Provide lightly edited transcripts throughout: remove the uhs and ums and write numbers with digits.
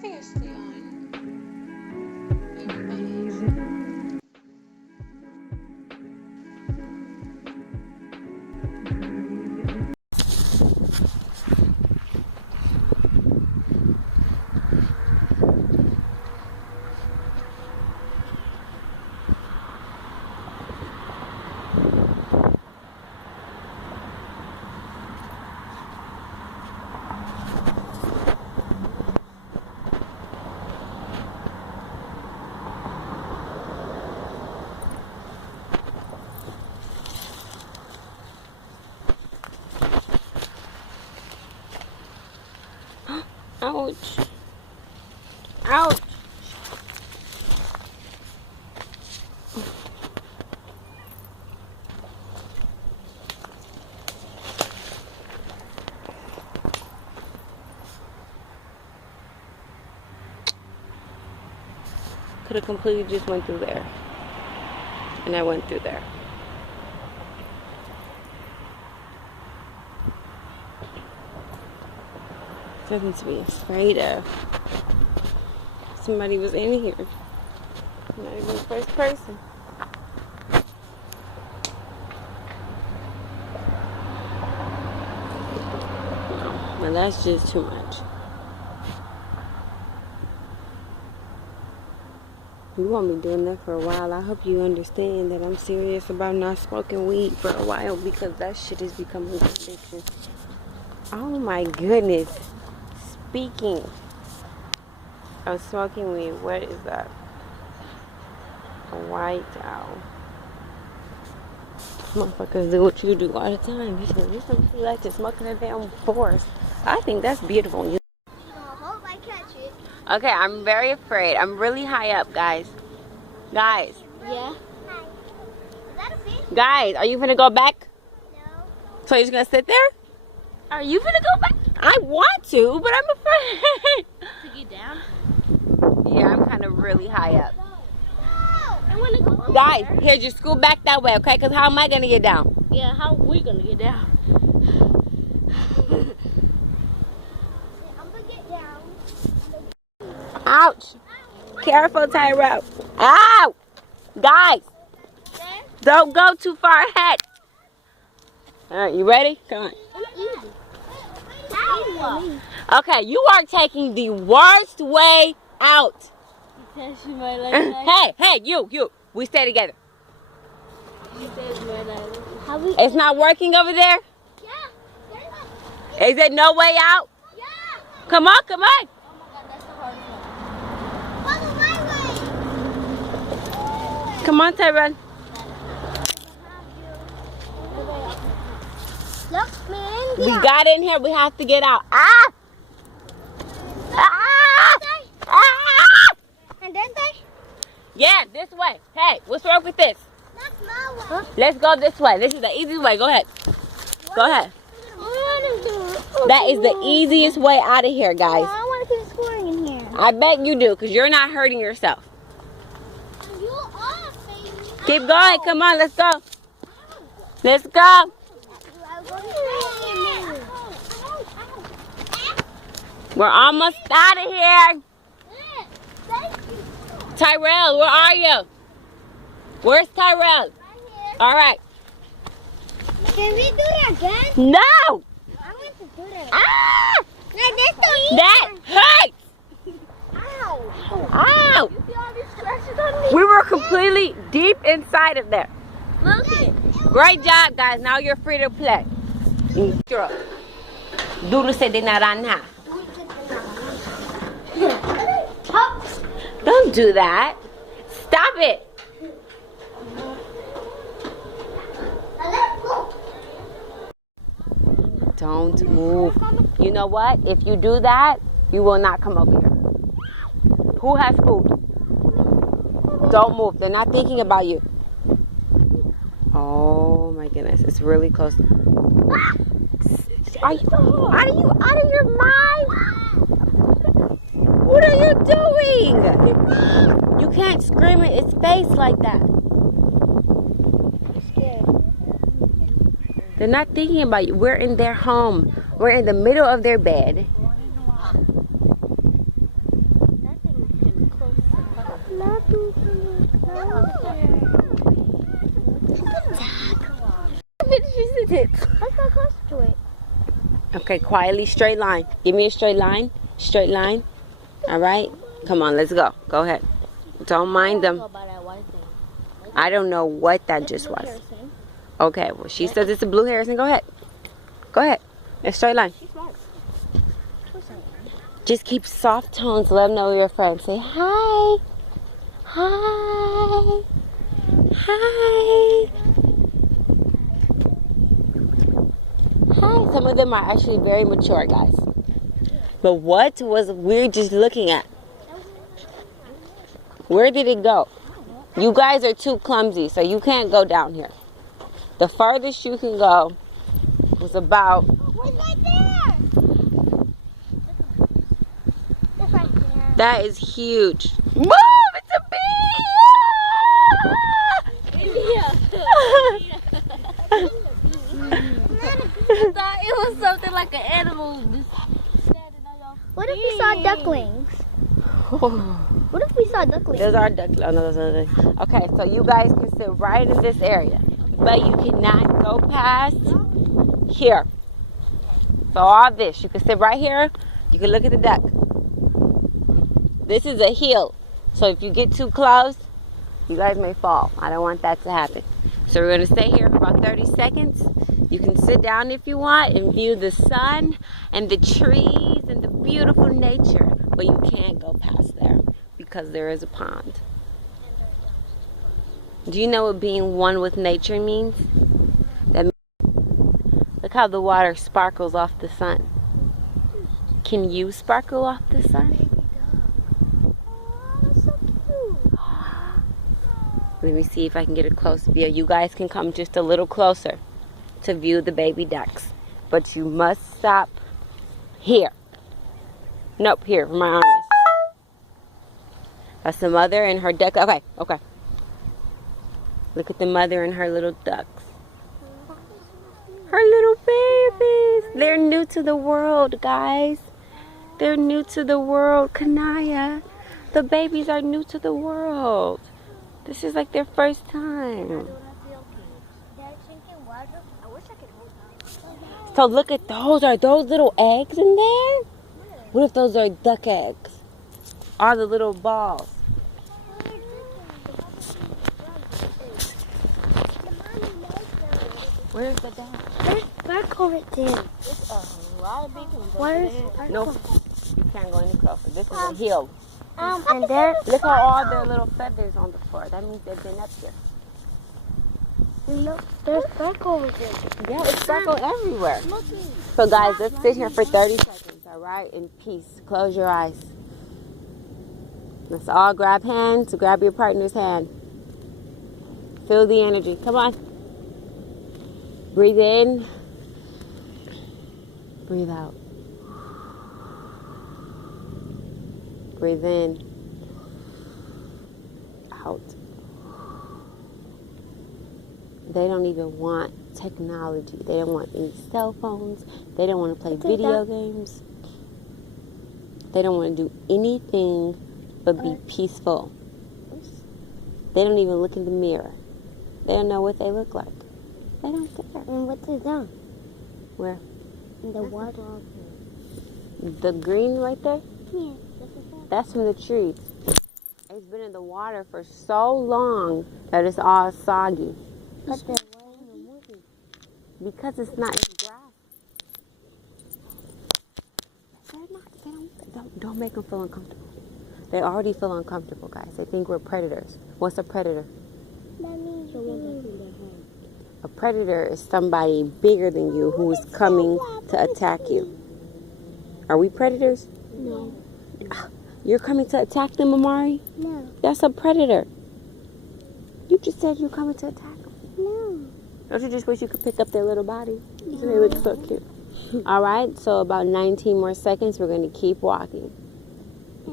previously on Baby Bunnies. Ouch. Ouch. Could have completely just went through there. And I went through there. Something to be afraid of. Somebody was in here. Not even the first person. Well, that's just too much. We won't be doing that for a while. I hope you understand that I'm serious about not smoking weed for a while because that shit is becoming an addiction. Oh my goodness. Speaking of smoking weed, what is that? A white owl. Motherfuckers do what you do all the time. You like to smoke in a damn forest. I think that's beautiful. I hope I catch it. Okay, I'm very afraid. I'm really high up, guys. Guys. Yeah. Hi. Is that a fish? Guys, are you gonna go back? No. So you're just gonna sit there? Are you gonna go back? I want to, but I'm afraid. To get down? Yeah, I'm kind of really high up. No. I want to go over Guys, there. here, just scoot back that way, okay? Because how am I gonna get down? Yeah, how are we going to get down? I'm going to get down. Ouch. Careful, Tyrell. Ow! Guys, There? don't go too far ahead. All right, you ready? Come on. Easy. Ow. Okay, you are taking the worst way out. Because you might like Hey, you. We stay together. How we? It's not working over there? Yeah. Is there no way out? Yeah. Come on. Oh my God, that's the hardest one. Follow my way. Come on, Tyrell. Look, man. We got in here. We have to get out. Ah! Ah! Ah! And then they? Yeah, this way. Hey, what's wrong with this? That's my way. Let's go this way. This is the easiest way. Go ahead. Go ahead. That is the easiest way out of here, guys. I want to keep scoring in here. I bet you do, because you're not hurting yourself. You are, baby. Keep going. Come on, let's go. Let's go. We're almost out of here. Tyrell, where are you? Where's Tyrell? All right. Can we do that again? No. I want to do that. Ah! No, that's so easy. That hurts. Ow. Ow. You see all these scratches on me? We were completely deep inside of there. Look it. Great job, guys. Now you're free to play. Dulu sa dinarana. Don't do that. Stop it. Don't move. You know what? If you do that, you will not come over here. Who has food? Don't move. They're not thinking about you. Oh my goodness. It's really close. Are you out of your mind? What are you doing? You can't scream in its face like that. I'm scared. They're not thinking about you. We're in their home. We're in the middle of their bed. tits. Let's go close to it. Okay, quietly, straight line. Give me a straight line. Straight line. All right? Come on, let's go. Go ahead. Don't mind them. Go by that white thing. I don't know what that just Blue was. Harrison. Okay, well, she says it's a blue Harrison. Go ahead. Go ahead. A straight line. She's smart. Just keep soft tones. Let them know you're a friend. Say hi. Hi. Hi. Hi. Some of them are actually very mature, guys. But what was we're just looking at? Where did it go? You guys are too clumsy, so you can't go down here. The farthest you can go was about... What's right there? It's right there. That is huge. Mom, it's a bee! I thought it was something like an animal just standing on your feet. What if we saw ducklings? What if we saw ducklings? Those are ducklings. Oh, no, those are ducklings. Okay, so you guys can sit right in this area, but you cannot go past here. So all this, you can sit right here. You can look at the duck. This is a hill, so if you get too close, you guys may fall. I don't want that to happen. So we're gonna stay here for about 30 seconds. You can sit down if you want and view the sun and the trees and the beautiful nature, but you can't go past there because there is a pond. Do you know what being one with nature means? That means, look how the water sparkles off the sun. Can you sparkle off the sun? Oh, that's so cute. Let me see if I can get a close view. You guys can come just a little closer to view the baby ducks. But you must stop here. Nope, here, for my arms. That's the mother and her duck. Okay, okay. Look at the mother and her little ducks. Her little babies. They're new to the world, guys. They're new to the world. Kanaya, the babies are new to the world. This is like their first time. So look at those. Are those little eggs in there? What if those are duck eggs? All the little balls. Where's the dad? There's sparkle right there. There's a lot of big ones. Where's Nope. You can't go any closer. This is a hill. and there. Look at all their little feathers on the floor. That means they've been up here. Look, there's sparkle over there. Yeah, it's sparkle everywhere. So guys, let's sit here for 30 seconds, all right? In peace. Close your eyes. Let's all grab hands. Grab your partner's hand. Feel the energy. Come on. Breathe in. Breathe out. Breathe in. Out. They don't even want technology. They don't want any cell phones. They don't want to play video games. They don't want to do anything but be peaceful. They don't even look in the mirror. They don't know what they look like. They don't care. And what is that? Where? In the water. The green right there? Yeah. That's from the trees. It's been in the water for so long that it's all soggy. But they're wearing a movie. Because it's not in grass. Don't make them feel uncomfortable. They already feel uncomfortable, guys. They think we're predators. What's a predator? That means A predator is somebody bigger than you who is coming to attack you. Are we predators? no. You're coming to attack them, Amari? No. That's a predator. You just said you're coming to attack them. No. Don't you just wish you could pick up their little body? They look so cute. All right, so about 19 more seconds. We're going to keep walking.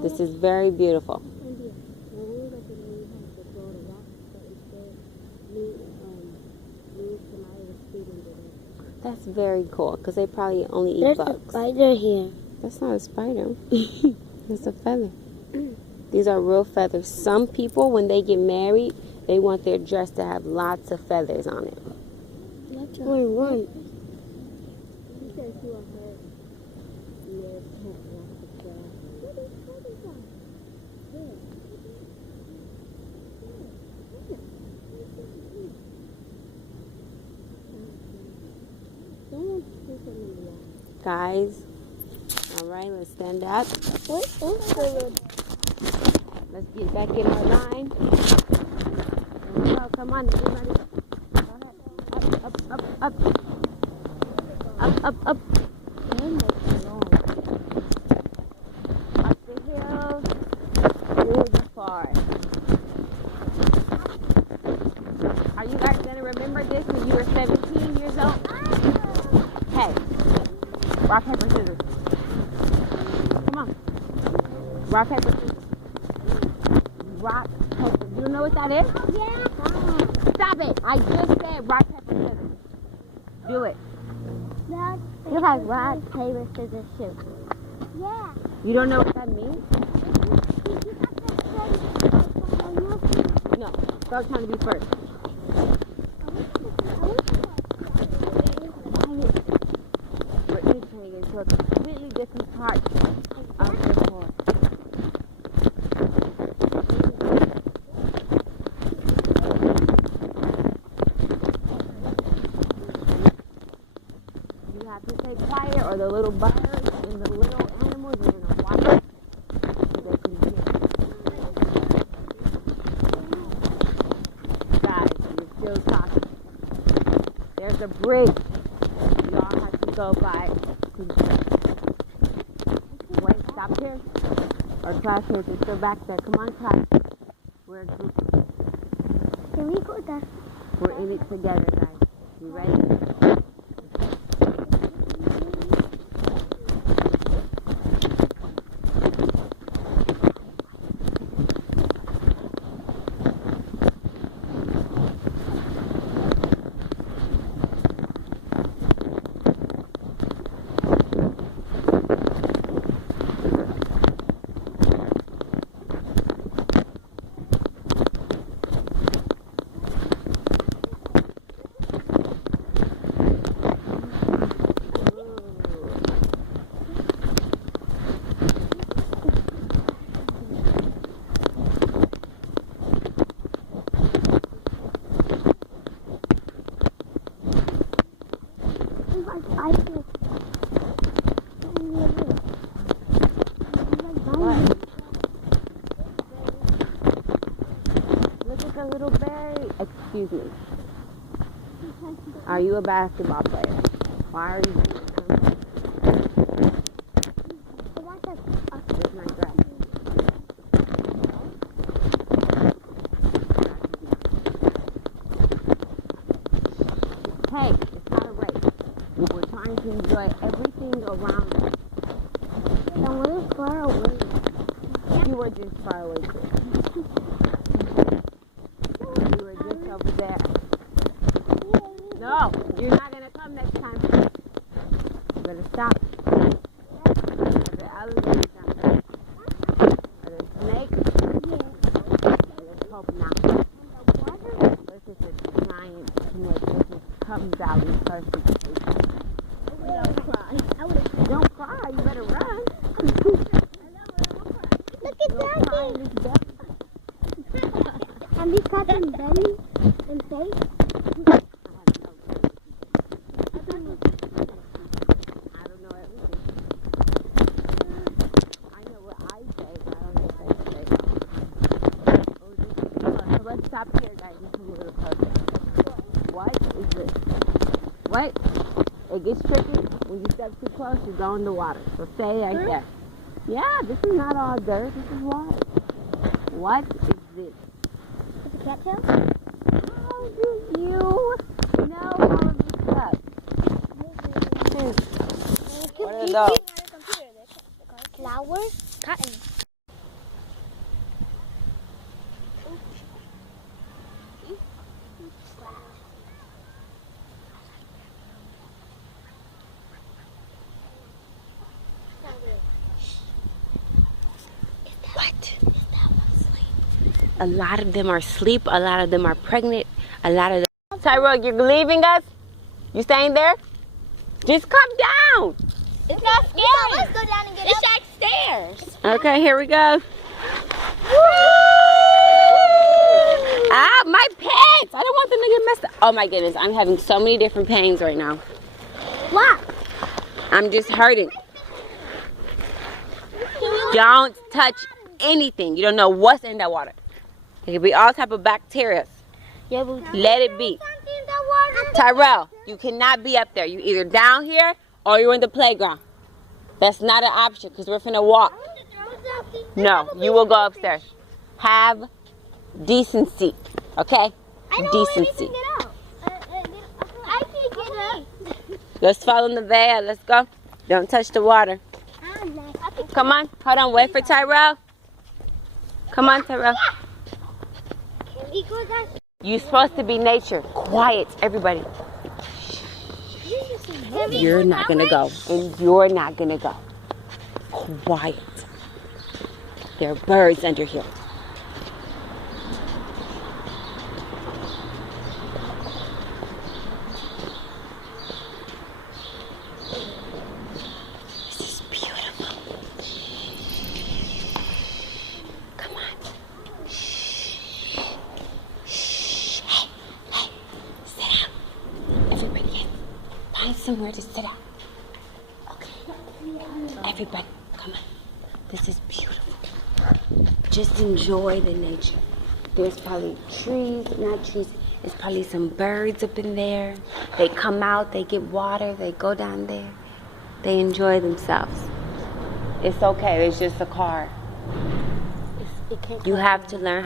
This is very beautiful. That's very cool because they probably only eat There's bugs. a spider here. That's not a spider. It's a feather. These are real feathers. Some people, when they get married, they want their dress to have lots of feathers on it. Wait, what? Guys, all right, let's stand up. Let's get back in our line. Here we go. Come on, get ready. Up, up, up, up, up, up. Up the hill, through the forest. Are you guys gonna remember this when you were 17 years old? Hey, rock, paper, scissors. Come on. Rock, paper, scissors. Rock, paper. You don't know what that is? Yeah. Stop it. I just said rock, paper, scissors. Do it. You have rock, paper, scissors, shoot. Yeah. You don't know what that means? No. Start trying to be first. We're entering into a completely different part of the forest. You have to stay quiet or the little birds and the little animals are going to watch it so they can hear. Guys, you're still talking. There's a bridge you all have to go by. Wait, stop here. Our trash cans are still back there. Come on, trash. We're a group. Can we go there? We're in it together, guys. You ready? Look at the little berry. Excuse me. Are you a basketball player? Why are you doing that? Where's my dress? Hey, it's not a race. We're trying to enjoy everything around us. And we're far away. You were just far away too. You were just over there. No, you're not gonna come next time. You better stop. Are there alligators down there? Are there snakes? Let's hope not. This is a giant snake. This just comes out in perfect shape. Don't cry. Don't cry. You better run. Look at Don't cry in that this belly. And we cut in belly and face. I don't know everything. I know what I say, but I don't know what they say. Oh, this is fun. So let's stop here, guys. This is a little closer. What is this? What? It gets tricky. When you step too close, you go in the water. So stay right there. Yeah, this is not all dirt. This is water. What is this? Is it a cattail? How do you know all of this stuff? What are those? Flowers, cotton. What? A lot of them are asleep. A lot of them are pregnant. A lot of them. Tyrell, you're leaving us? You staying there? Just come down. It's not scary. Let's go down and get it's like stairs. Okay, here we go. Ah, my pants! I don't want them to get messed up. Oh my goodness, I'm having so many different pains right now. What? I'm just hurting. Don't touch anything. You don't know what's in that water. It could be all type of bacteria. Yeah, but let it be. Tyrell, you cannot be up there. You either down here or you're in the playground. That's not an option because we're finna walk. No, you will go upstairs. Have decency, okay? Decency. I can't get up. Let's follow Nevaeh. Let's go. Don't touch the water. Come on. Hold on. Wait for Tyrell. Come on, Tyrell. You're supposed to be nature. Quiet, everybody. You're not going to go. And you're not going to go. Quiet. There are birds under here. This is beautiful. Come on. Shh. Shh. Hey, sit down. Everybody, find somewhere to sit down. Okay. Everybody, come on. This is beautiful. Just enjoy the nature. There's probably trees, not trees. There's probably some birds up in there. They come out, they get water, they go down there. They enjoy themselves. It's okay, it's just a car. You have to learn how